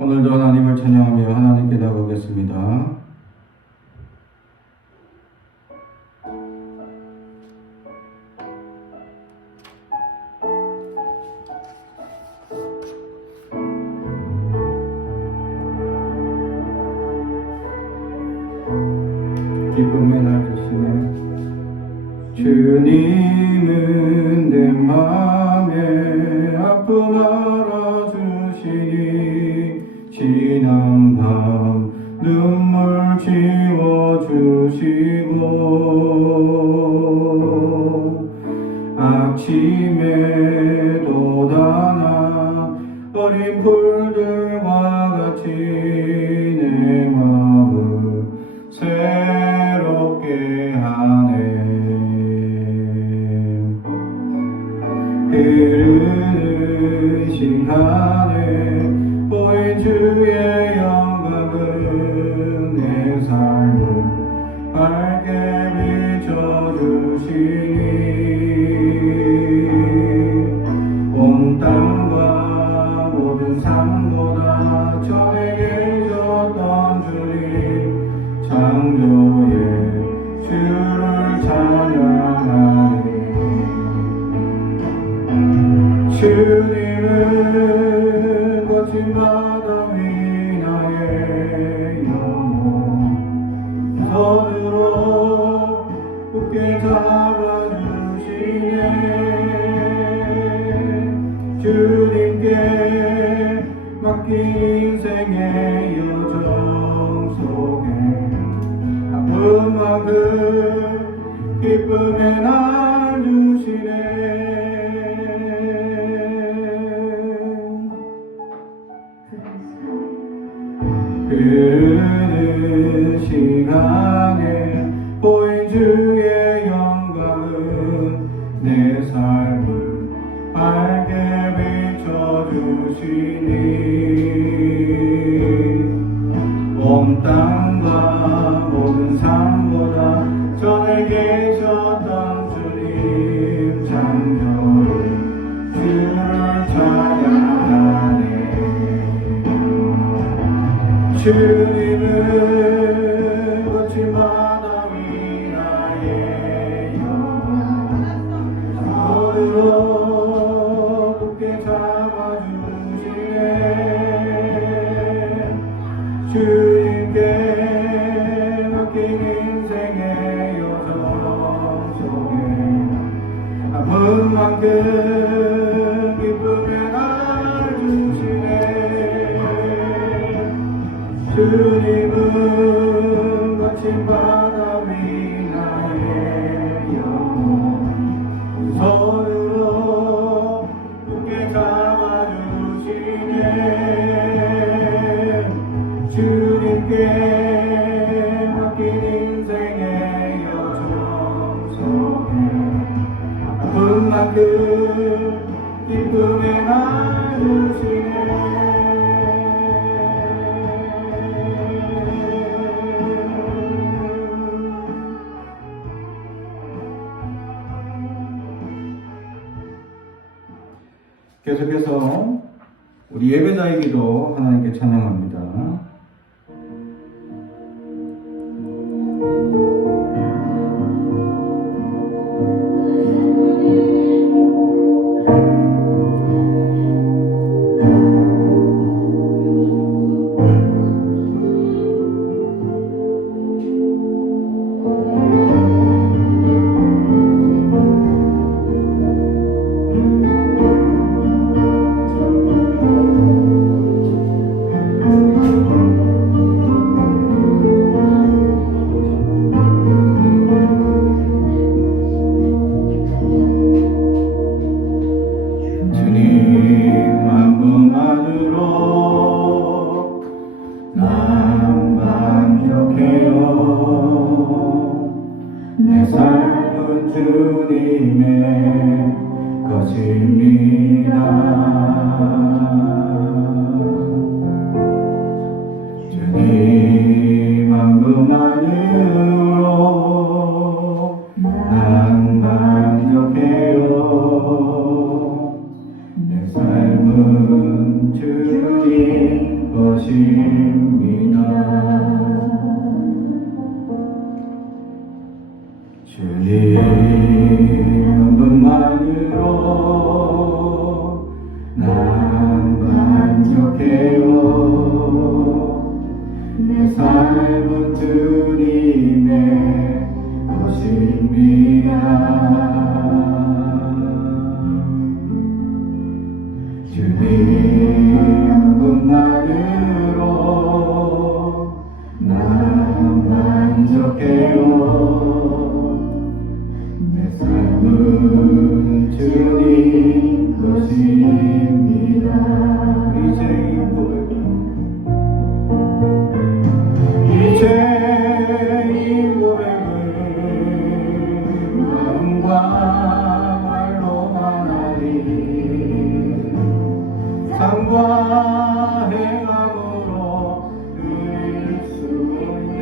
오늘도 하나님을 찬양하며 하나님께 나가겠습니다. 기쁨의 날 주시네. 주님은 내 맘에 아픔 알아주시니 지난 밤 눈물 지워주시고 아침에 돋아나 어린 풀들과 같이 내 마음을 새롭게 하네. 흐르는 시간에 보인 주의 영광은 내 삶을 밝게 비춰주시니 온 땅과 모든 산보다 전에 계셨던 주님 창조의 주를 찬양하네. 주님은 거친 바다 위 나의 영혼 손으로 굳게 잡아주시네. 주님께 맡긴 인생의 여정 속에 아픈 만큼 기쁨의 날 주시네. 흐르는 시간에 보인 주의 영광은 내 삶을 밝게 비춰주시니 온 땅과 모든 삶보다 전에 계셨던 주님 창조의 주를 찬양하네. 주님은 거친 바다 위 나의 영혼 손으로 굳게 잡아주시네. 주님께 맡긴 인생의 여정 속에 아픈 만큼 기쁨의 날 주시네. 주님은 거친 바다 위 나의 영혼 손으로 굳게 잡아주시네. 주님께 맡긴 인생의 여정 속에 아픈 만큼 기쁨의 날 주시네. 계속해서 우리 예배자의 기도 하나님께 찬양합니다. 내 삶은 주님의 것입니다. 주님 한 분만으로 난 만족해요. 내 삶은 주님 것입니다. 것입니다. 주님 한 분만으로 난 만족해요. 내 삶은 주님의 것입니다. 주님 한 분만으로 난 만족해요. 내 삶은 주님 것입니다. 이제 이 고백을 마음과 말로만 하리. 삶과 행함으로 드릴 수 있네.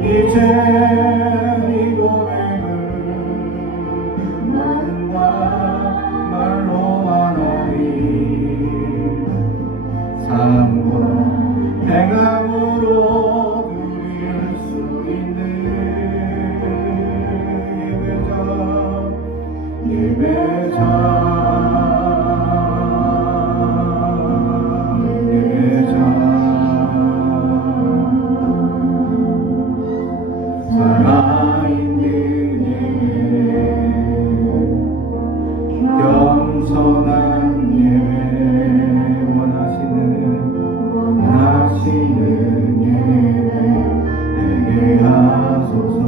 이제 이 고백을 마음과 말로만 하리. 삶과 행함으로 드릴 수 있는 예배자 살아있는 예배 겸손한 예배 원하시는 예배 되게 하소서.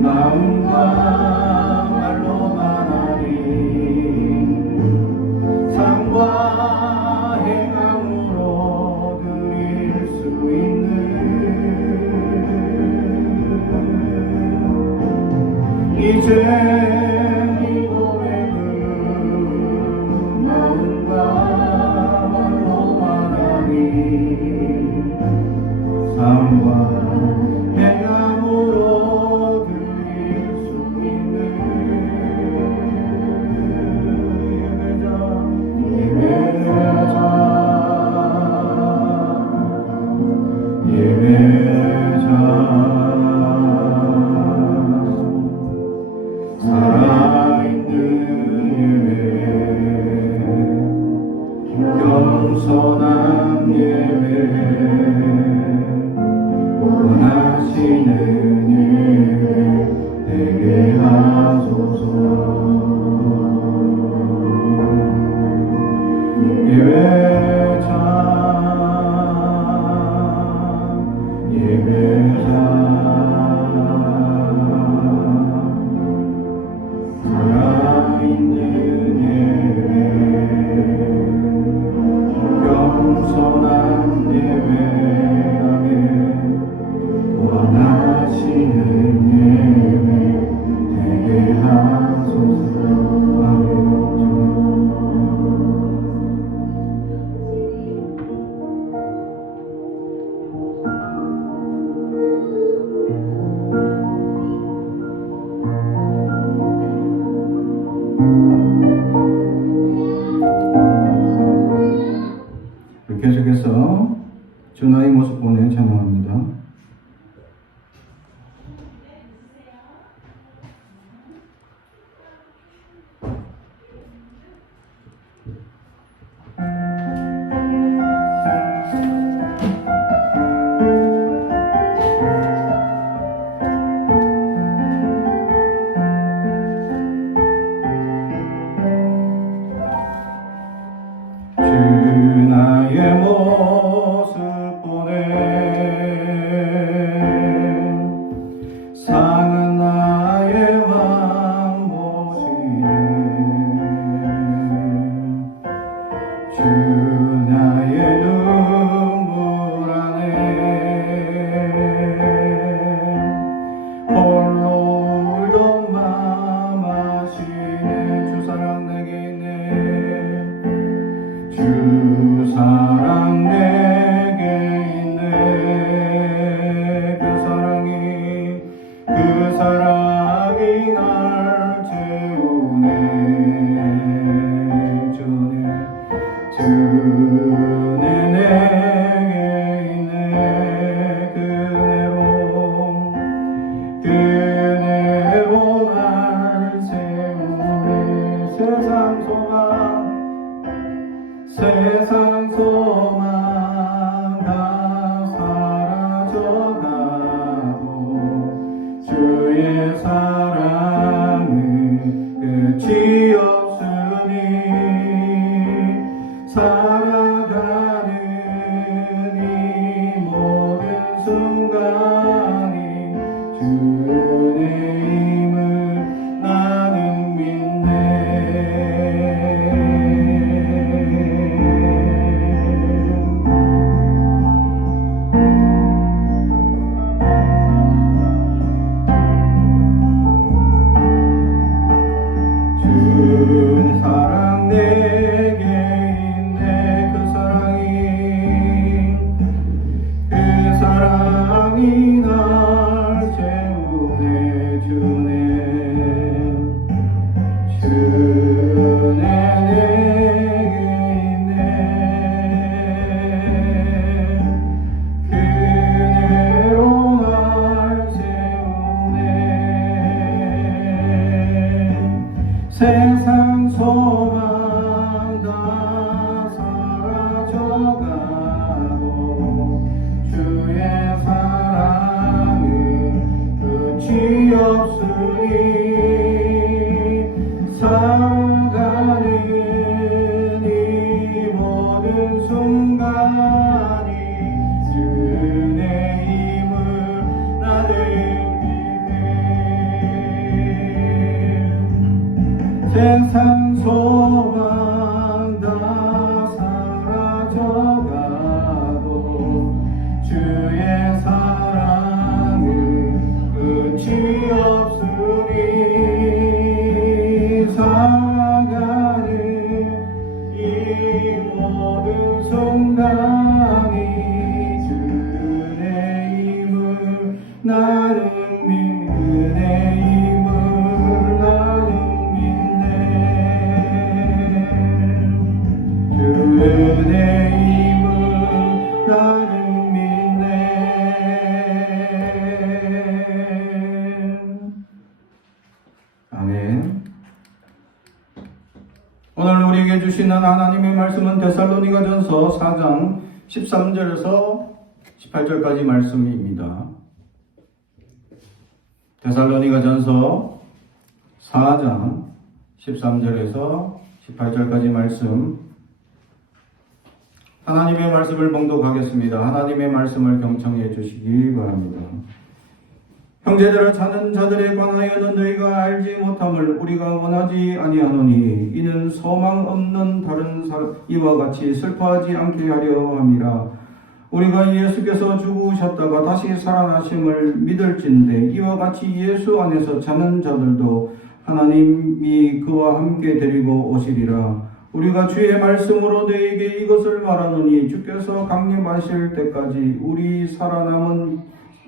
마음과 말로만 하리. 삶과 행함으로 드릴 수 있는 이제 이 고백을 마음과 말로만 하리. 삶과 행함으로 살아있는 예배 겸손한 예배 원하시는 예배 되게 하소서. 예배자 살아있는 예배 겸손한 예배하며 원하시는 예배 되게 하소서. 계속해서 주나의 모습 보내 찬양합니다. 순간이 주의 힘을 나는 믿네. 주의 사랑 내게 있네. 그 사랑이 날 채우네. 주네 내게 있네. 그대로 날 세우네. 세상 소망 다 사라져가고 주의 사랑은 끝이 없으니 살아가는 이 모든 순간이 주의 힘을 나는 믿네. 세상 소망 다 사라져가고 주의 사랑은 끝이 없으니 살아가는 이 모든 순간이 주의 힘을 나는 믿네. 힘을 나는 믿네. 주의 힘을 나는 믿네. 아멘. 오늘 우리에게 주시는 하나님의 말씀은 데살로니가전서 4장 13절에서 18절까지 말씀입니다. 데살로니가전서 4장 13절에서 18절까지 말씀, 하나님의 말씀을 봉독하겠습니다. 하나님의 말씀을 경청해 주시기 바랍니다. 형제들아, 자는 자들에 관하여는 너희가 알지 못함을 우리가 원하지 아니하노니 이는 소망 없는 다른 이와 같이 슬퍼하지 않게 하려 함이라. 우리가 예수께서 죽으셨다가 다시 살아나심을 믿을진대 이와 같이 예수 안에서 자는 자들도 하나님이 그와 함께 데리고 오시리라. 우리가 주의 말씀으로 너희에게 이것을 말하노니 주께서 강림하실 때까지 우리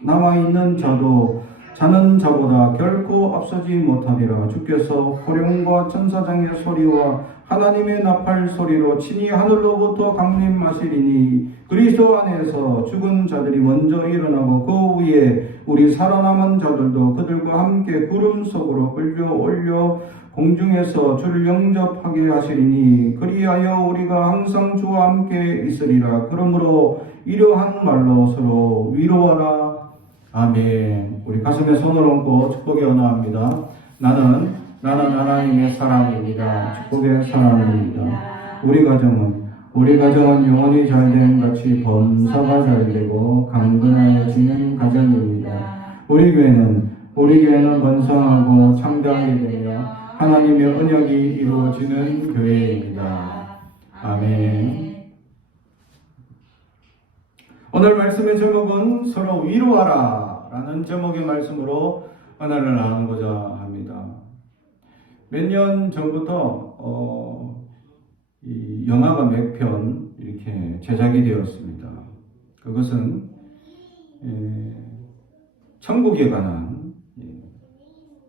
남아있는 자도 자는 자보다 결코 앞서지 못하리라. 주께서 호령과 천사장의 소리와 하나님의 나팔 소리로 친히 하늘로부터 강림하시리니 그리스도 안에서 죽은 자들이 먼저 일어나고 그 위에 우리 살아남은 자들도 그들과 함께 구름 속으로 끌려 올려 공중에서 주를 영접하게 하시리니 그리하여 우리가 항상 주와 함께 있으리라. 그러므로 이러한 말로 서로 위로하라. 아멘. 우리 가슴에 손을 얹고 축복의 언어합니다. 나는 하나님의 사람입니다. 축복의 사람입니다. 우리 가정은 영원히 잘된 같이 범사가 잘되고 강건하여지는 가정입니다. 우리 교회는 번성하고 창대하게 되며 하나님의 언약이 이루어지는 교회입니다. 아멘. 오늘 말씀의 제목은 서로 위로하라 라는 제목의 말씀으로 언어를 나누고자 합니다. 몇 년 전부터 이 영화가 몇 편 이렇게 제작이 되었습니다. 그것은 천국에 관한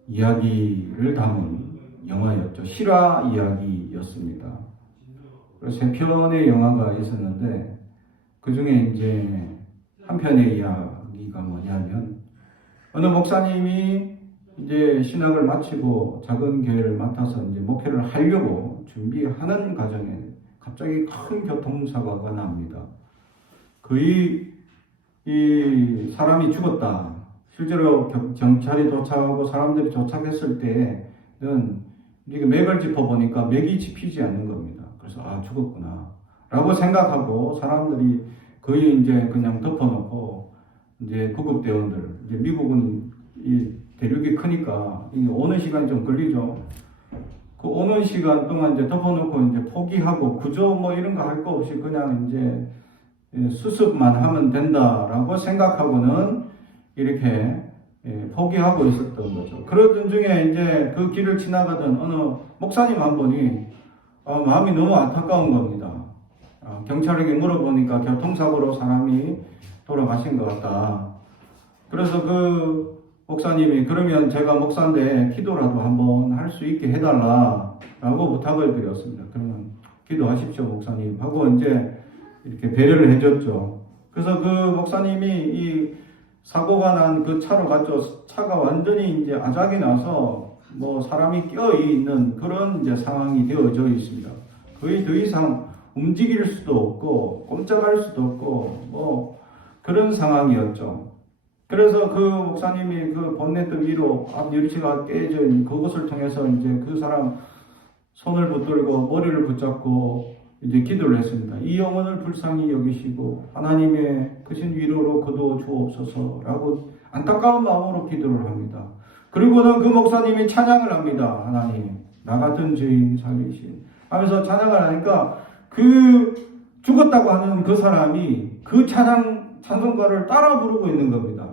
이야기를 담은 영화였죠. 실화 이야기였습니다. 그래서 3편의 영화가 있었는데 그 중에 이제 한 편의 이야기가 뭐냐면 어느 목사님이 이제 신학을 마치고 작은 교회를 맡아서 이제 목회를 하려고 준비하는 과정에 갑자기 큰 교통사고가 납니다. 거의 이 사람이 죽었다. 실제로 경찰이 도착하고 사람들이 도착했을 때는 이게 맥을 짚어보니까 맥이 짚히지 않는 겁니다. 그래서 죽었구나 라고 생각하고 사람들이 거의 이제 그냥 덮어놓고 이제 구급대원들, 이제 미국은 이 대륙이 크니까 오는 시간이 좀 걸리죠. 그 오는 시간 동안 이제 덮어놓고 이제 포기하고 구조 뭐 이런 거 할 거 없이 그냥 이제 수습만 하면 된다라고 생각하고는 이렇게 포기하고 있었던 거죠. 그러던 중에 이제 그 길을 지나가던 어느 목사님 한 분이 마음이 너무 안타까운 겁니다. 경찰에게 물어보니까 교통사고로 사람이 돌아가신 것 같다. 그래서 그 목사님이 그러면 제가 목사인데 기도라도 한번 할 수 있게 해달라라고 부탁을 드렸습니다. 그러면 기도하십시오 목사님 하고 이제 이렇게 배려를 해줬죠. 그래서 그 목사님이 이 사고가 난 그 차로 갔죠. 차가 완전히 이제 아작이 나서 뭐 사람이 껴 있는 그런 이제 상황이 되어져 있습니다. 거의 더 이상 움직일 수도 없고 꼼짝할 수도 없고 뭐 그런 상황이었죠. 그래서 그 목사님이 그 본네트 위로 앞 열치가 깨진 그것을 통해서 이제 그 사람 손을 붙들고 머리를 붙잡고 이제 기도를 했습니다. 이 영혼을 불쌍히 여기시고 하나님의 크신 위로로 거두어 주옵소서라고 안타까운 마음으로 기도를 합니다. 그리고는 그 목사님이 찬양을 합니다. 하나님, 나 같은 죄인 살리신 하면서 찬양을 하니까 그 죽었다고 하는 그 사람이 그 찬송가를 따라 부르고 있는 겁니다.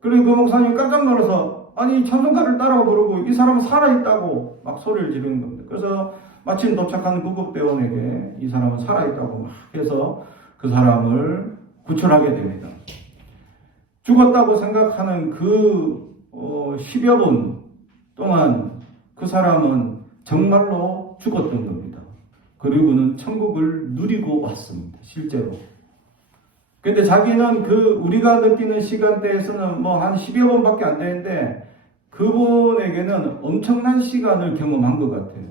그리고 그 목사님이 깜짝 놀라서 아니 찬송가를 따라 부르고 이 사람은 살아있다고 막 소리를 지르는 겁니다. 그래서 마침 도착한 구급대원에게 이 사람은 살아있다고 막 해서 그 사람을 구출하게 됩니다. 죽었다고 생각하는 그 10여 분 동안 그 사람은 정말로 죽었던 겁니다. 그리고는 천국을 누리고 왔습니다. 실제로. 근데 자기는 그 우리가 느끼는 시간대에서는 뭐 한 10여 번밖에 안 되는데 그분에게는 엄청난 시간을 경험한 것 같아요.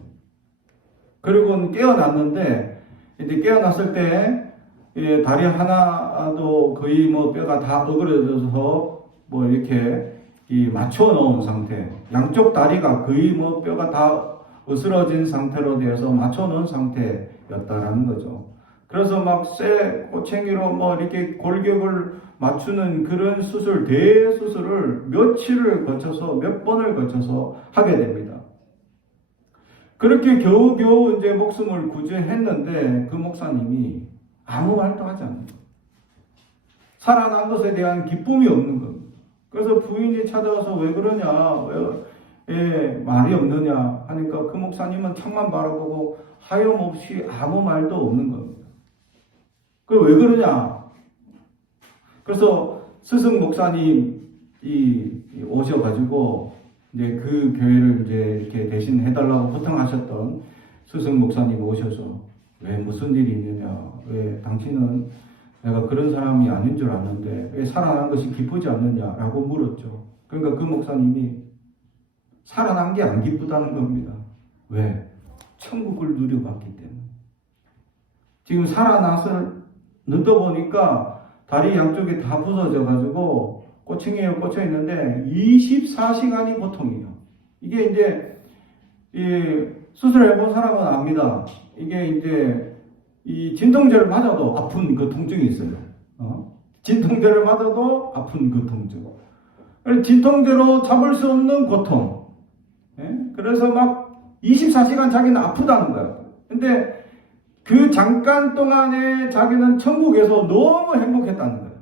그리고 깨어났는데 이제 깨어났을 때 다리 하나도 거의 뭐 뼈가 다 어그러져서 뭐 이렇게 맞춰 놓은 상태, 양쪽 다리가 거의 뭐 뼈가 다 으스러진 상태로 되어서 맞춰 놓은 상태였다라는 거죠. 그래서 막 쇠 꼬챙이로 뭐 이렇게 골격을 맞추는 그런 수술, 대수술을 며칠을 거쳐서 몇 번을 거쳐서 하게 됩니다. 그렇게 겨우겨우 이제 목숨을 구제했는데 그 목사님이 아무 말도 하지 않는 거예요. 살아난 것에 대한 기쁨이 없는 겁니다. 그래서 부인이 찾아와서 왜 그러냐, 왜 말이 없느냐 하니까 그 목사님은 창만 바라보고 하염없이 아무 말도 없는 겁니다. 그 왜 그러냐? 그래서 스승 목사님이 오셔가지고 이제 그 교회를 이제 이렇게 대신 해달라고 부탁하셨던 스승 목사님이 오셔서 왜 무슨 일이 있느냐? 왜 당신은 내가 그런 사람이 아닌 줄 아는데 왜 살아난 것이 기쁘지 않느냐라고 물었죠. 그러니까 그 목사님이 살아난 게 안 기쁘다는 겁니다. 왜? 천국을 누려봤기 때문에. 지금 살아나서 늦어보니까 다리 양쪽이 다 부서져가지고 꼬챙이에 꽂혀 있는데 24시간이 고통이에요. 이게 이제 수술해본 사람은 압니다. 이게 이제 이 진통제를 맞아도 아픈 그 통증이 있어요. 진통제를 맞아도 아픈 그 통증. 진통제로 잡을 수 없는 고통. 그래서 막 24시간 자기는 아프다는 거예요. 근데 그 잠깐 동안에 자기는 천국에서 너무 행복했다는 거예요.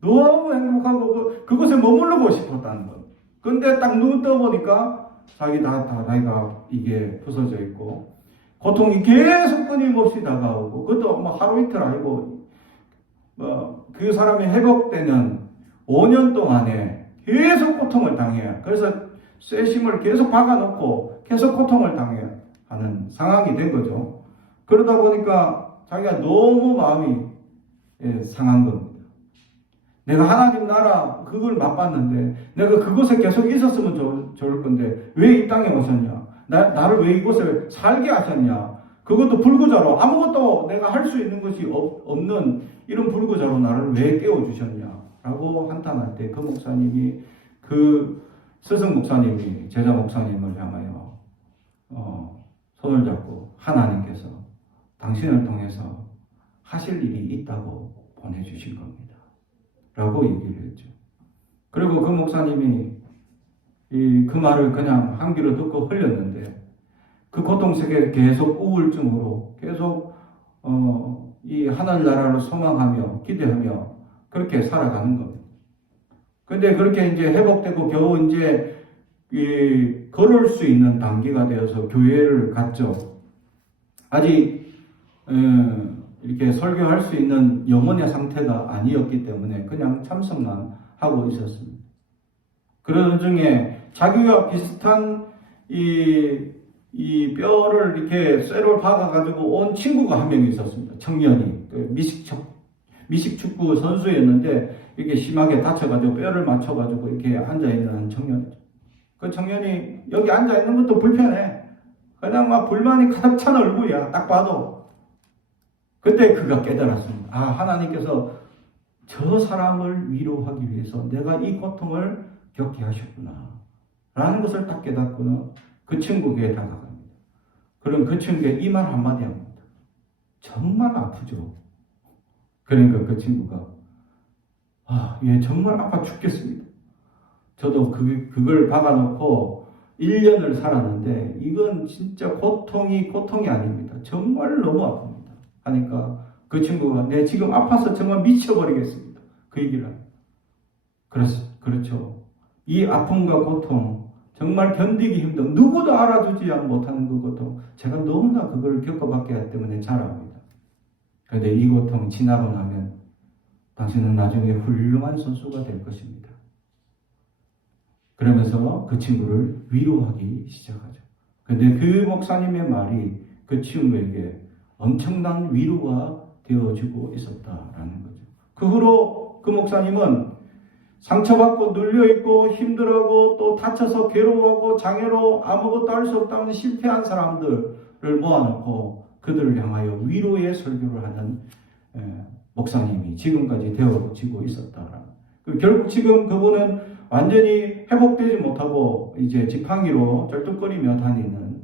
너무 행복하고 그곳에 머무르고 싶었다는 거예요. 근데 딱 눈 떠보니까 자기 다리가 이게 부서져 있고 고통이 계속 끊임없이 다가오고 그것도 뭐 하루 이틀 아니고 그 사람이 회복되는 5년 동안에 계속 고통을 당해요. 그래서 쇠심을 계속 박아놓고 계속 고통을 당해야 하는 상황이 된 거죠. 그러다 보니까 자기가 너무 마음이 상한 겁니다. 내가 하나님 나라 그걸 맛봤는데 내가 그곳에 계속 있었으면 좋을 건데 왜 이 땅에 오셨냐? 나를 왜 이곳에 살게 하셨냐? 그것도 불구자로 아무것도 내가 할 수 있는 것이 없는 이런 불구자로 나를 왜 깨워주셨냐? 라고 한탄할 때 그 목사님이 그 스승 목사님이 제자 목사님을 향하여 손을 잡고 하나님께서 당신을 통해서 하실 일이 있다고 보내주신 겁니다. 라고 얘기를 했죠. 그리고 그 목사님이 그 말을 그냥 한 귀로 듣고 흘렸는데 그 고통 속에 계속 우울증으로 계속 이 하늘나라를 소망하며 기대하며 그렇게 살아가는 겁니다. 근데 그렇게 이제 회복되고 겨우 이제 걸을 수 있는 단계가 되어서 교회를 갔죠. 아직 이렇게 설교할 수 있는 영혼의 상태가 아니었기 때문에 그냥 참석만 하고 있었습니다. 그런 중에 자기와 비슷한 이 뼈를 이렇게 쇠로 박아가지고 온 친구가 한 명 있었습니다. 청년이. 미식축구 선수였는데 이게 심하게 다쳐가지고 뼈를 맞춰가지고 이렇게 앉아있는 청년이죠. 그 청년이 여기 앉아있는 것도 불편해. 그냥 막 불만이 가득 찬 얼굴이야. 딱 봐도. 그때 그가 깨달았습니다. 아, 하나님께서 저 사람을 위로하기 위해서 내가 이 고통을 겪게 하셨구나. 라는 것을 딱 깨닫고는 그 친구에게 다가갑니다. 그럼 그 친구에게 이 말 한마디 합니다. 정말 아프죠. 그러니까 그 친구가 얘 정말 아파 죽겠습니다. 저도 그걸 박아놓고 1년을 살았는데 이건 진짜 고통이 아닙니다. 정말 너무 아픕니다. 하니까 그 친구가 내 지금 아파서 정말 미쳐버리겠습니다. 그 얘기를 합니다. 그렇죠. 이 아픔과 고통 정말 견디기 힘든 누구도 알아주지 못하는 그 고통 제가 너무나 그걸 겪어봤기 때문에 잘 압니다. 그런데 이 고통 지나고 나면 당신은 나중에 훌륭한 선수가 될 것입니다. 그러면서 그 친구를 위로하기 시작하죠. 그런데 그 목사님의 말이 그 친구에게 엄청난 위로가 되어주고 있었다라는 거죠. 그 후로 그 목사님은 상처받고 눌려있고 힘들어하고 또 다쳐서 괴로워하고 장애로 아무것도 할 수 없다는 실패한 사람들을 모아놓고 그들을 향하여 위로의 설교를 하는 목사님이 지금까지 되어지고 있었다. 결국 지금 그분은 완전히 회복되지 못하고 이제 지팡이로 쩔뚝거리며 다니는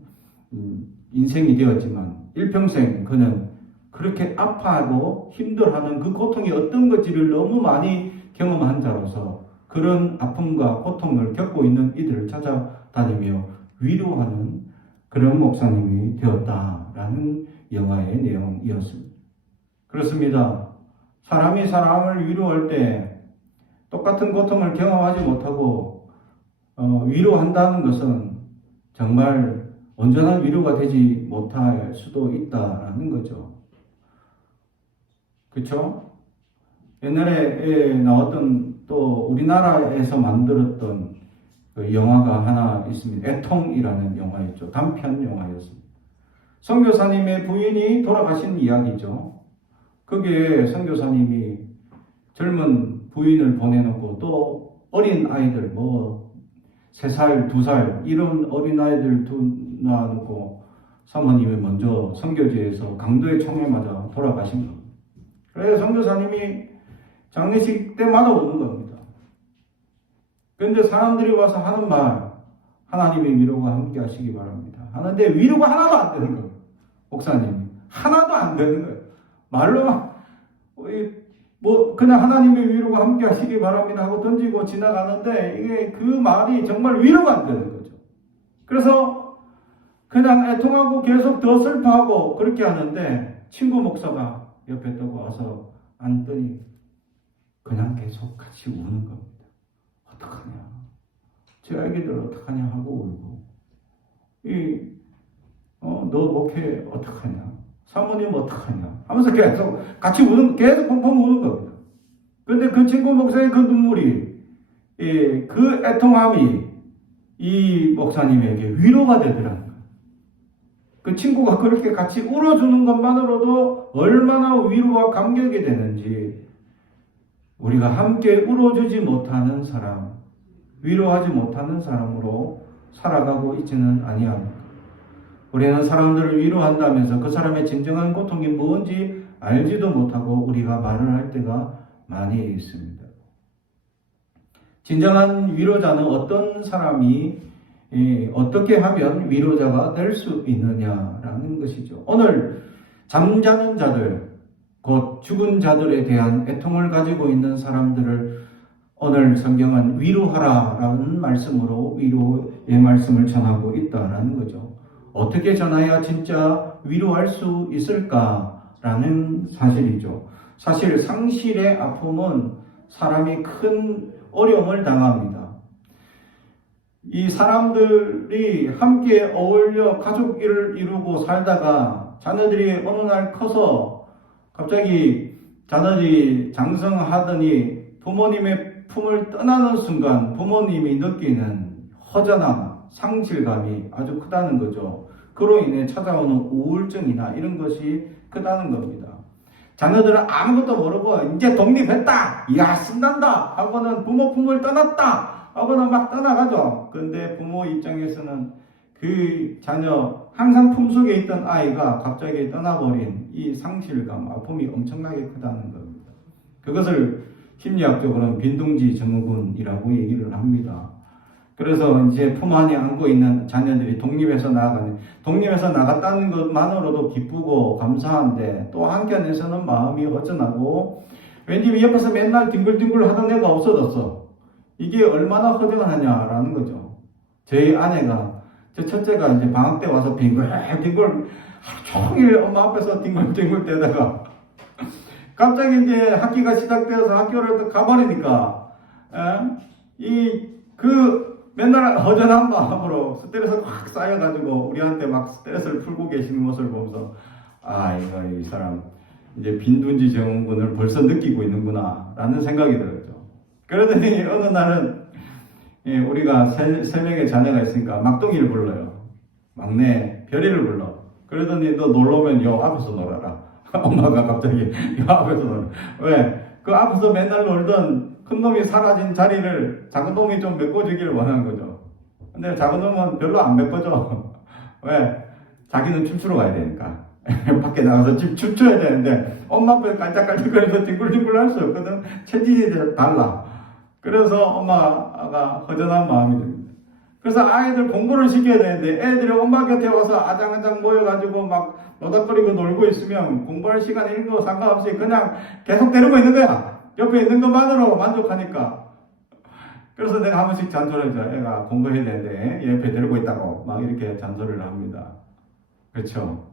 인생이 되었지만 일평생 그는 그렇게 아파하고 힘들어하는 그 고통이 어떤 것인지를 너무 많이 경험한 자로서 그런 아픔과 고통을 겪고 있는 이들을 찾아다니며 위로하는 그런 목사님이 되었다라는 영화의 내용이었습니다. 그렇습니다. 사람이 사람을 위로할 때 똑같은 고통을 경험하지 못하고 위로한다는 것은 정말 온전한 위로가 되지 못할 수도 있다라는 거죠. 그렇죠? 옛날에 나왔던 또 우리나라에서 만들었던 그 영화가 하나 있습니다. 애통이라는 영화였죠. 단편 영화였습니다. 선교사님의 부인이 돌아가신 이야기죠. 거기에 선교사님이 젊은 부인을 보내놓고 또 어린 아이들 3살, 2살 이런 어린 아이들 놔놓고 사모님이 먼저 선교지에서 강도의 총에 맞아 돌아가신 겁니다. 그래서 선교사님이 장례식 때마다 오는 겁니다. 그런데 사람들이 와서 하는 말, 하나님의 위로가 함께 하시기 바랍니다. 하는데 위로가 하나도 안 되는 거예요. 목사님이. 하나도 안 되는 거예요. 말로만, 그냥 하나님의 위로가 함께 하시기 바랍니다 하고 던지고 지나가는데 이게 그 말이 정말 위로가 안 되는 거죠. 그래서 그냥 애통하고 계속 더 슬퍼하고 그렇게 하는데 친구 목사가 옆에 떠고 와서 앉더니 그냥 계속 같이 우는 겁니다. 어떡하냐. 제 아기들 어떡하냐 하고 울고. 너 목회 어떡하냐. 사모님 어떡하냐. 하면서 계속 같이 계속 펑펑 우는 겁니다. 그런데 그 친구 목사의 그 눈물이, 그 애통함이 이 목사님에게 위로가 되더라는 거예요. 그 친구가 그렇게 같이 울어주는 것만으로도 얼마나 위로와 감격이 되는지 우리가 함께 울어주지 못하는 사람, 위로하지 못하는 사람으로 살아가고 있지는 아니합니다. 우리는 사람들을 위로한다면서 그 사람의 진정한 고통이 뭔지 알지도 못하고 우리가 말을 할 때가 많이 있습니다. 진정한 위로자는 어떤 사람이 어떻게 하면 위로자가 될 수 있느냐라는 것이죠. 오늘 잠자는 자들, 곧 죽은 자들에 대한 애통을 가지고 있는 사람들을 오늘 성경은 위로하라라는 말씀으로 위로의 말씀을 전하고 있다라는 거죠. 어떻게 전해야 진짜 위로할 수 있을까라는 사실이죠. 사실 상실의 아픔은 사람이 큰 어려움을 당합니다. 이 사람들이 함께 어울려 가족을 이루고 살다가 자녀들이 어느 날 커서 갑자기 자녀들이 장성하더니 부모님의 품을 떠나는 순간 부모님이 느끼는 허전함, 상실감이 아주 크다는 거죠. 그로 인해 찾아오는 우울증이나 이런 것이 크다는 겁니다. 자녀들은 아무것도 모르고 이제 독립했다, 이야 신난다 하고는 부모 품을 떠났다 하고는 막 떠나가죠. 그런데 부모 입장에서는 그 자녀 항상 품속에 있던 아이가 갑자기 떠나버린 이 상실감, 아픔이 엄청나게 크다는 겁니다. 그것을 심리학적으로는 빈둥지 증후군이라고 얘기를 합니다. 그래서 이제 품 안에 안고 있는 자녀들이 독립해서 나갔다는 것만으로도 기쁘고 감사한데 또 한켠에서는 마음이 허전하고 왠지 옆에서 맨날 뒹굴뒹굴 하던 애가 없어졌어. 이게 얼마나 허전하냐라는 거죠. 저희 아내가, 저 첫째가 이제 방학 때 와서 뒹굴 종일 엄마 앞에서 뒹굴뒹굴 대다가 갑자기 이제 학기가 시작되어서 학교를 또 가버리니까 맨날 허전한 마음으로 스트레스 확 쌓여가지고 우리한테 막 스트레스를 풀고 계시는 모습을 보면서 이거 이 사람 이제 빈둥지 증후군을 벌써 느끼고 있는구나 라는 생각이 들었죠. 그러더니 어느 날은 우리가 세 명의 자녀가 있으니까 막둥이를 불러요. 막내 별이를 불러. 그러더니 너 놀러 오면 요 앞에서 놀아라. 엄마가 갑자기 요 앞에서 놀아. 왜? 그 앞에서 맨날 놀던 큰 놈이 사라진 자리를 작은 놈이 좀 메꿔주기를 원하는 거죠. 근데 작은 놈은 별로 안 메꿔줘. 왜? 자기는 춤추러 가야 되니까. 밖에 나가서 춤춰야 되는데 엄마 앞에 깔짝깔짝거려서 뒹굴뒹굴 할 수 없거든. 체질이 달라. 그래서 엄마가 허전한 마음이 듭니다. 그래서 아이들 공부를 시켜야 되는데 애들이 엄마 곁에 와서 아장아장 모여가지고 막 노닥거리고 놀고 있으면 공부할 시간 이런 거 상관없이 그냥 계속 데리고 있는 거야. 옆에 있는 것만으로 만족하니까. 그래서 내가 한 번씩 잔소리를 해줘. 애가 공부해야 되는데 옆에 데리고 있다고 막 이렇게 잔소리를 합니다. 그렇죠?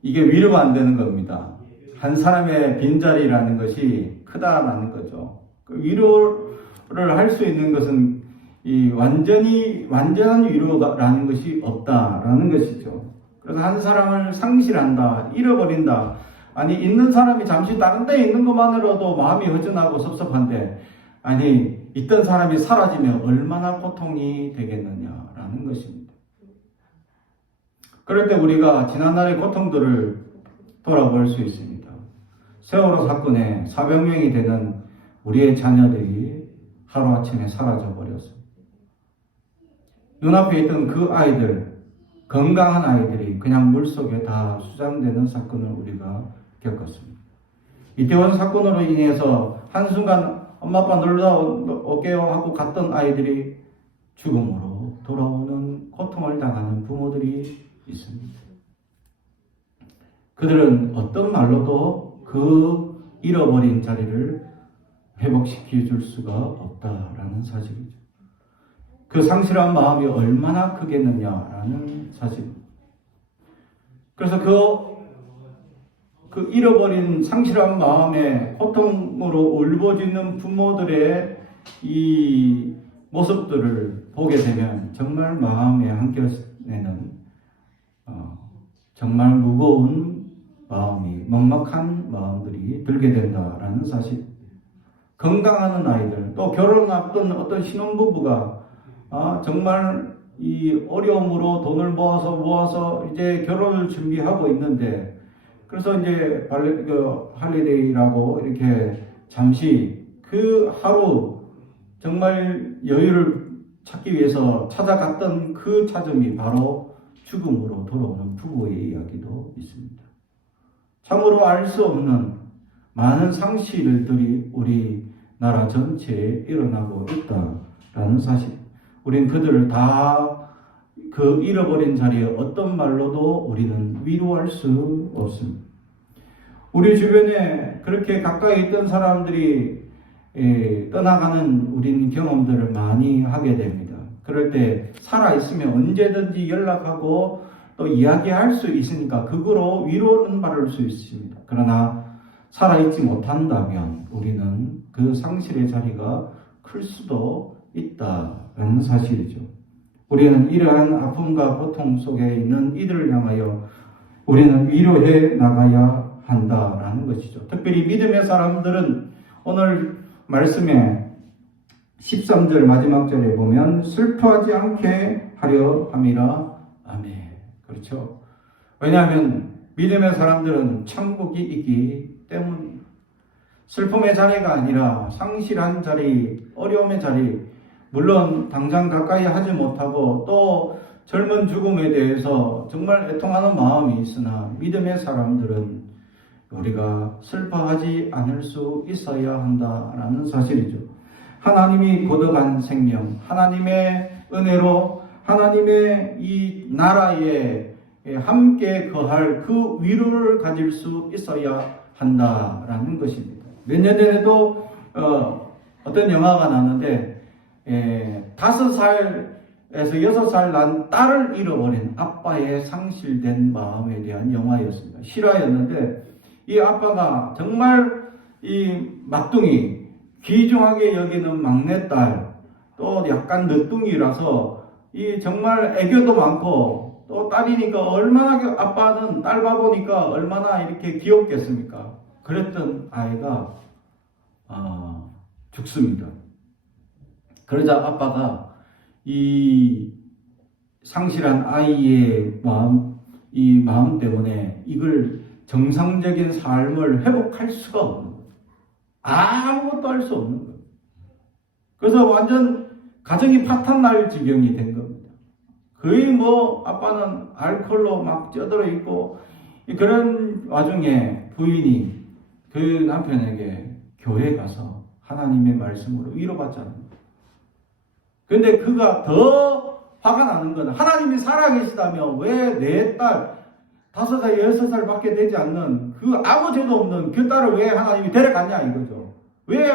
이게 위로가 안 되는 겁니다. 한 사람의 빈자리라는 것이 크다라는 거죠. 그 위로를 할 수 있는 것은 이 완전한 위로라는 것이 없다라는 것이죠. 그래서 한 사람을 상실한다, 잃어버린다. 아니, 있는 사람이 잠시 다른 데 있는 것만으로도 마음이 허전하고 섭섭한데, 아니, 있던 사람이 사라지면 얼마나 고통이 되겠느냐라는 것입니다. 그럴 때 우리가 지난날의 고통들을 돌아볼 수 있습니다. 세월호 사건에 400명이 되는 우리의 자녀들이 하루아침에 사라져 버렸습니다. 눈앞에 있던 그 아이들, 건강한 아이들이 그냥 물속에 다 수장되는 사건을 우리가 겪었습니다. 이태원 사건으로 인해서 한순간 엄마 아빠 놀러 올게요 하고 갔던 아이들이 죽음으로 돌아오는 고통을 당하는 부모들이 있습니다. 그들은 어떤 말로도 그 잃어버린 자리를 회복시켜 줄 수가 없다라는 사실이죠. 그 상실한 마음이 얼마나 크겠느냐라는 사실입니다. 그래서 그 잃어버린 상실한 마음의 고통으로 울부짖는 부모들의 이 모습들을 보게 되면 정말 마음의 한켠에는 정말 무거운 마음이, 먹먹한 마음들이 들게 된다라는 사실. 건강하는 아이들, 또 결혼 앞둔 어떤 신혼부부가 정말 이 어려움으로 돈을 모아서 이제 결혼을 준비하고 있는데, 그래서 이제 할리데이라고 이렇게 잠시 그 하루 정말 여유를 찾기 위해서 찾아갔던 그 찾음이 바로 죽음으로 돌아오는 부부의 이야기도 있습니다. 참으로 알 수 없는 많은 상실들이 우리나라 전체에 일어나고 있다라는 사실. 우린 그들을 다 그 잃어버린 자리에 어떤 말로도 우리는 위로할 수 없습니다. 우리 주변에 그렇게 가까이 있던 사람들이 떠나가는 우리는 경험들을 많이 하게 됩니다. 그럴 때 살아있으면 언제든지 연락하고 또 이야기할 수 있으니까 그거로 위로는 받을 수 있습니다. 그러나 살아있지 못한다면 우리는 그 상실의 자리가 클 수도 있다는 사실이죠. 우리는 이러한 아픔과 고통 속에 있는 이들을 향하여 우리는 위로해 나가야 한다라는 것이죠. 특별히 믿음의 사람들은 오늘 말씀에 13절 마지막 절에 보면 슬퍼하지 않게 하려 함이라. 아멘. 그렇죠. 왜냐하면 믿음의 사람들은 천국이 있기 때문입니다. 슬픔의 자리가 아니라 상실한 자리, 어려움의 자리, 물론 당장 가까이 하지 못하고 또 젊은 죽음에 대해서 정말 애통하는 마음이 있으나 믿음의 사람들은 우리가 슬퍼하지 않을 수 있어야 한다라는 사실이죠. 하나님이 거듭한 생명, 하나님의 은혜로 하나님의 이 나라에 함께 거할 그 위로를 가질 수 있어야 한다라는 것입니다. 몇 년 전에도 어떤 영화가 나왔는데 5살에서 6살 난 딸을 잃어버린 아빠의 상실된 마음에 대한 영화였습니다. 실화였는데 이 아빠가 정말 이 막둥이, 귀중하게 여기는 막내딸, 또 약간 늦둥이라서 이 정말 애교도 많고 또 딸이니까 얼마나 아빠는 딸 봐보니까 얼마나 이렇게 귀엽겠습니까? 그랬던 아이가 죽습니다. 그러자 아빠가 이 상실한 아이의 이 마음 때문에 이걸 정상적인 삶을 회복할 수가 없는 거예요. 아무것도 할 수 없는 거예요. 그래서 완전 가정이 파탄날 지경이 된 겁니다. 거의 아빠는 알코올로 막 쪄들어 있고 그런 와중에 부인이 그 남편에게 교회 가서 하나님의 말씀으로 위로받자는 거예요. 근데 그가 더 화가 나는 건 하나님이 살아계시다면 왜 내 딸 5살, 6살 밖에 되지 않는 그 아무 죄도 없는 그 딸을 왜 하나님이 데려갔냐 이거죠. 왜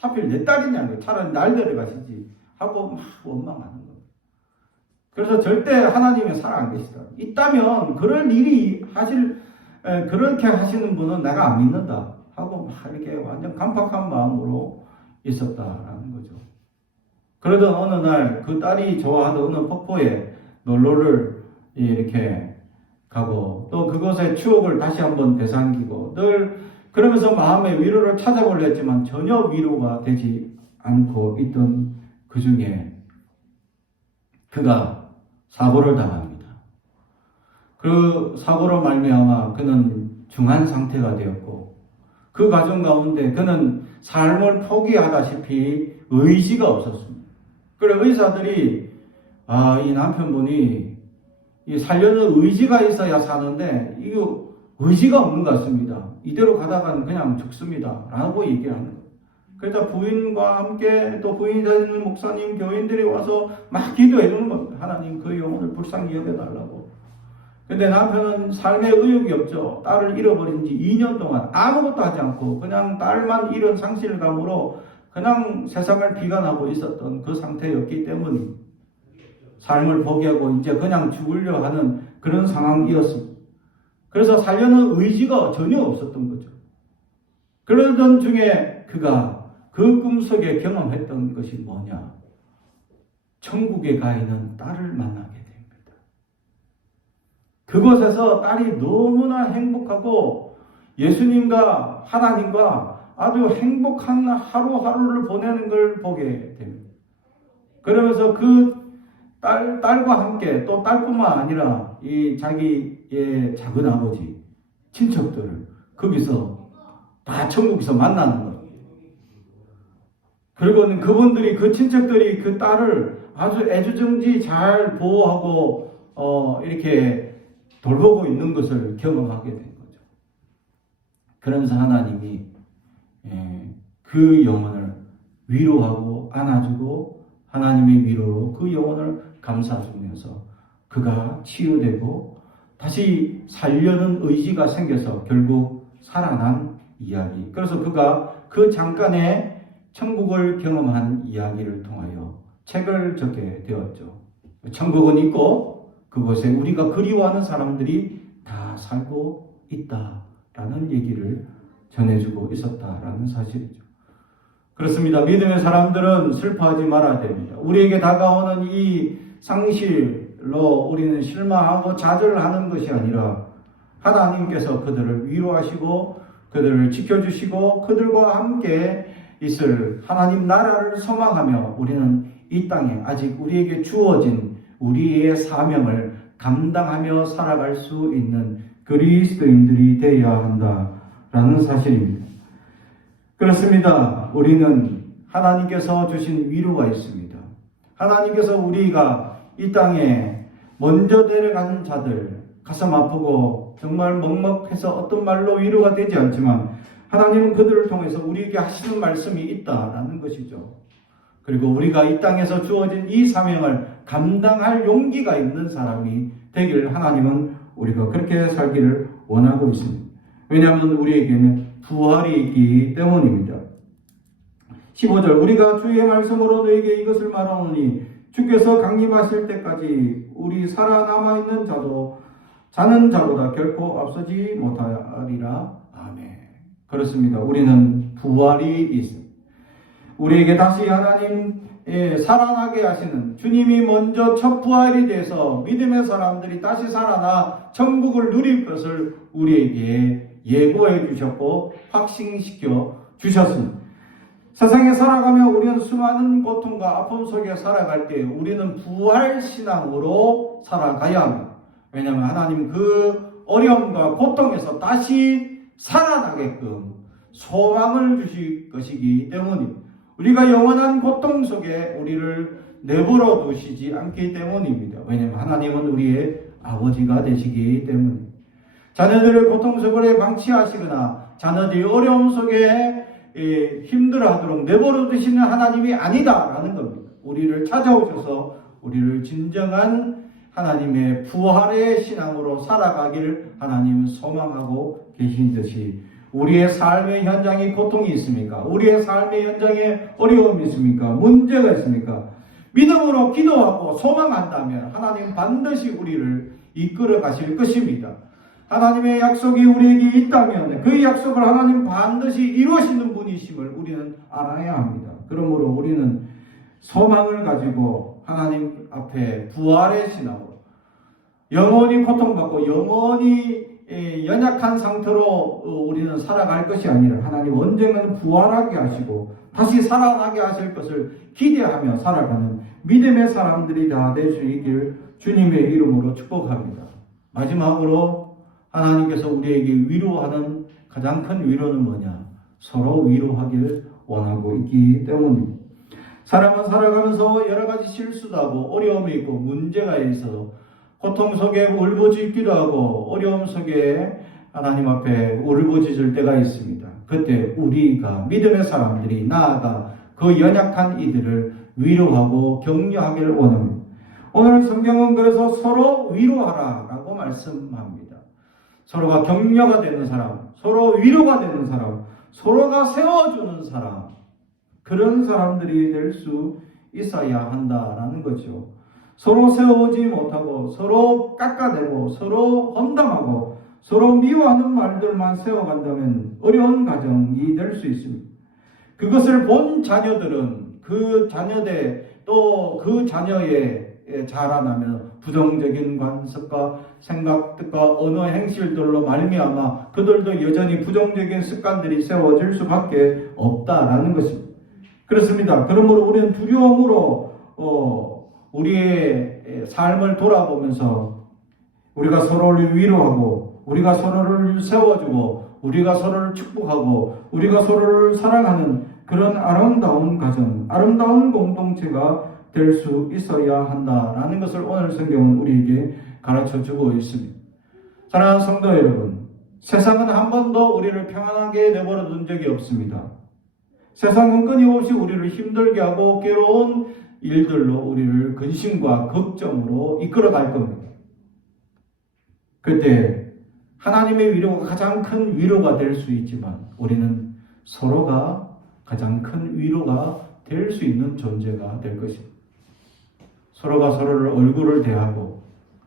하필 내 딸이냐, 차라리 날 데려가시지 하고 막 원망하는 거예요. 그래서 절대 하나님이 살아계시다. 있다면 그럴 일이 그렇게 하시는 분은 내가 안 믿는다 하고 막 이렇게 완전 간팍한 마음으로 있었다라는 거죠. 그러던 어느 날 그 딸이 좋아하던 어느 폭포에 놀러를 이렇게 가고 또 그것의 추억을 다시 한번 되살리고 늘 그러면서 마음의 위로를 찾아보려 했지만 전혀 위로가 되지 않고 있던 그 중에 그가 사고를 당합니다. 그 사고로 말미암아 그는 중한 상태가 되었고 그 과정 가운데 그는 삶을 포기하다시피 의지가 없었습니다. 그래 의사들이 이 남편분이 살려는 의지가 있어야 사는데 이거 의지가 없는 것 같습니다. 이대로 가다가는 그냥 죽습니다. 라고 얘기하는 거예요. 그래서 부인과 함께 또 부인이 되는 목사님, 교인들이 와서 막 기도해 주는 겁니다. 하나님 그 영혼을 불쌍히 여겨달라고. 근데 남편은 삶에 의욕이 없죠. 딸을 잃어버린 지 2년 동안 아무것도 하지 않고 그냥 딸만 잃은 상실감으로 그냥 세상을 비관하고 있었던 그 상태였기 때문에 삶을 포기하고 이제 그냥 죽으려 하는 그런 상황이었습니다. 그래서 살려는 의지가 전혀 없었던 거죠. 그러던 중에 그가 그 꿈속에 경험했던 것이 뭐냐? 천국에 가 있는 딸을 만나게 됩니다. 그곳에서 딸이 너무나 행복하고 예수님과 하나님과 아주 행복한 하루하루를 보내는 걸 보게 됩니다. 그러면서 그 딸과 함께 또 딸뿐만 아니라 이 자기의 작은 아버지, 친척들을 거기서 다 천국에서 만나는 거예요. 그리고는 그분들이 그 친척들이 그 딸을 아주 애주정지 잘 보호하고 이렇게 돌보고 있는 것을 경험하게 된 거죠. 그러면서 하나님이 그 영혼을 위로하고 안아주고 하나님의 위로로 그 영혼을 감싸주면서 그가 치유되고 다시 살려는 의지가 생겨서 결국 살아난 이야기. 그래서 그가 그 잠깐의 천국을 경험한 이야기를 통하여 책을 적게 되었죠. 천국은 있고 그곳에 우리가 그리워하는 사람들이 다 살고 있다라는 얘기를 전해주고 있었다라는 사실이죠. 그렇습니다. 믿음의 사람들은 슬퍼하지 말아야 됩니다. 우리에게 다가오는 이 상실로 우리는 실망하고 좌절하는 것이 아니라 하나님께서 그들을 위로하시고 그들을 지켜주시고 그들과 함께 있을 하나님 나라를 소망하며 우리는 이 땅에 아직 우리에게 주어진 우리의 사명을 감당하며 살아갈 수 있는 그리스도인들이 되어야 한다라는 사실입니다. 그렇습니다. 우리는 하나님께서 주신 위로가 있습니다. 하나님께서 우리가 이 땅에 먼저 데려가는 자들, 가슴 아프고 정말 먹먹해서 어떤 말로 위로가 되지 않지만 하나님은 그들을 통해서 우리에게 하시는 말씀이 있다라는 것이죠. 그리고 우리가 이 땅에서 주어진 이 사명을 감당할 용기가 있는 사람이 되기를 하나님은 우리가 그렇게 살기를 원하고 있습니다. 왜냐하면 우리에게는 부활이 있기 때문입니다. 15절 우리가 주의 말씀으로 너에게 이것을 말하노니 주께서 강림하실 때까지 우리 살아남아있는 자는 자보다 결코 앞서지 못하리라. 아멘. 그렇습니다. 우리는 부활이 있습니다. 우리에게 다시 하나님 살아나게 하시는 주님이 먼저 첫 부활이 돼서 믿음의 사람들이 다시 살아나 천국을 누릴 것을 우리에게 예고해 주셨고 확신시켜 주셨습니다. 세상에 살아가며 우리는 수많은 고통과 아픔 속에 살아갈 때 우리는 부활신앙으로 살아가야 합니다. 왜냐하면 하나님 그 어려움과 고통에서 다시 살아나게끔 소망을 주실 것이기 때문입니다. 우리가 영원한 고통 속에 우리를 내버려 두시지 않기 때문입니다. 왜냐하면 하나님은 우리의 아버지가 되시기 때문입니다. 자녀들을 고통 속에 방치하시거나 자녀들이 어려움 속에 힘들어하도록 내버려 두시는 하나님이 아니다라는 겁니다. 우리를 찾아오셔서 우리를 진정한 하나님의 부활의 신앙으로 살아가기를 하나님은 소망하고 계신 듯이 우리의 삶의 현장에 고통이 있습니까? 우리의 삶의 현장에 어려움이 있습니까? 문제가 있습니까? 믿음으로 기도하고 소망한다면 하나님 반드시 우리를 이끌어 가실 것입니다. 하나님의 약속이 우리에게 있다면 그 약속을 하나님 반드시 이루시는 분이심을 우리는 알아야 합니다. 그러므로 우리는 소망을 가지고 하나님 앞에 부활의 신앙으로 영원히 고통받고 영원히 연약한 상태로 우리는 살아갈 것이 아니라 하나님 언젠가는 부활하게 하시고 다시 살아나게 하실 것을 기대하며 살아가는 믿음의 사람들이 다 될 수 있기를 주님의 이름으로 축복합니다. 마지막으로 하나님께서 우리에게 위로하는 가장 큰 위로는 뭐냐? 서로 위로하기를 원하고 있기 때문입니다. 사람은 살아가면서 여러 가지 실수도 하고 어려움이 있고 문제가 있어 고통 속에 울부짖기도 하고 어려움 속에 하나님 앞에 울부짖을 때가 있습니다. 그때 우리가 믿음의 사람들이 나아가 그 연약한 이들을 위로하고 격려하기를 원합니다. 오늘 성경은 그래서 서로 위로하라 라고 말씀합니다. 서로가 격려가 되는 사람, 서로 위로가 되는 사람, 서로가 세워주는 사람, 그런 사람들이 될 수 있어야 한다라는 거죠. 서로 세워오지 못하고 서로 깎아내고 서로 험담하고 서로 미워하는 말들만 세워간다면 어려운 가정이 될 수 있습니다. 그것을 본 자녀들은 그 자녀대 또 그 자녀의 자라나면 부정적인 관습과 생각과 언어 행실들로 말미암아 그들도 여전히 부정적인 습관들이 세워질 수밖에 없다라는 것입니다. 그렇습니다. 그러므로 우리는 두려움으로 우리의 삶을 돌아보면서 우리가 서로를 위로하고 우리가 서로를 세워주고 우리가 서로를 축복하고 우리가 서로를 사랑하는 그런 아름다운 가정, 아름다운 공동체가 될 수 있어야 한다라는 것을 오늘 성경은 우리에게 가르쳐주고 있습니다. 사랑하는 성도 여러분, 세상은 한 번도 우리를 평안하게 내버려 둔 적이 없습니다. 세상은 끊임없이 우리를 힘들게 하고 괴로운 일들로 우리를 근심과 걱정으로 이끌어갈 겁니다. 그때 하나님의 위로가 가장 큰 위로가 될 수 있지만 우리는 서로가 가장 큰 위로가 될 수 있는 존재가 될 것입니다. 서로가 서로를 얼굴을 대하고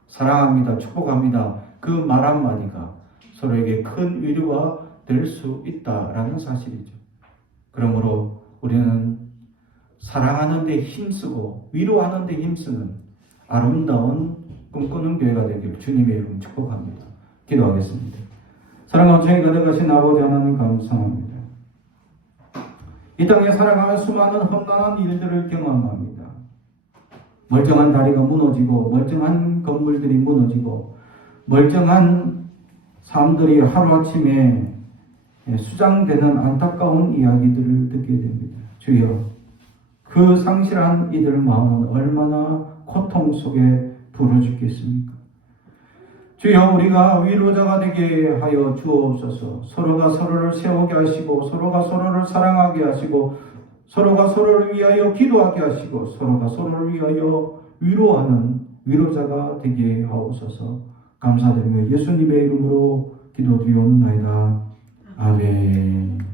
사랑합니다, 축복합니다. 그 말 한마디가 서로에게 큰 위로가 될 수 있다라는 사실이죠. 그러므로 우리는 사랑하는 데 힘쓰고 위로하는 데 힘쓰는 아름다운 꿈꾸는 교회가 되기를 주님의 이름 축복합니다. 기도하겠습니다. 사랑과 정이 가득하신 아버지 하나님 감사합니다. 이 땅에 살아가며 수많은 험난한 일들을 경험합니다. 멀쩡한 다리가 무너지고 멀쩡한 건물들이 무너지고 멀쩡한 삶들이 하루아침에 수장되는 안타까운 이야기들을 듣게 됩니다. 주여, 그 상실한 이들 마음은 얼마나 고통 속에 부르 죽겠습니까? 주여, 우리가 위로자가 되게 하여 주옵소서. 서로가 서로를 세우게 하시고 서로가 서로를 사랑하게 하시고 서로가 서로를 위하여 기도하게 하시고 서로가 서로를 위하여 위로하는 위로자가 되게 하옵소서. 감사드리며 예수님의 이름으로 기도드리옵나이다. 아멘.